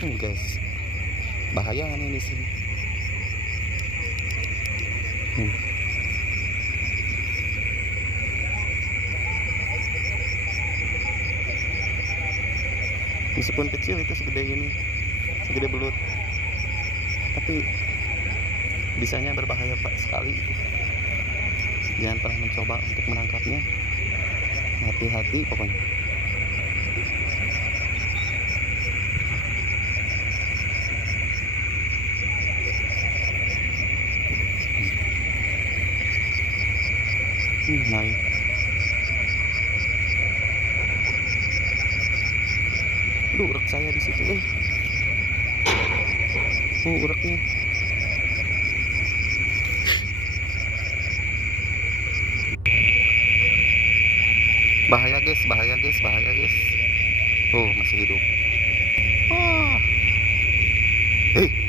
Guys, bahaya kan ini sih. Meskipun kecil itu segede ini, segede belut, tapi bisanya berbahaya pak sekali. Jangan pernah mencoba untuk menangkapnya, hati-hati pokoknya. Naik. Aduh, urak saya di situ. Uraknya. Bahaya guys, bahaya guys, bahaya guys. Oh, masih hidup. Hei.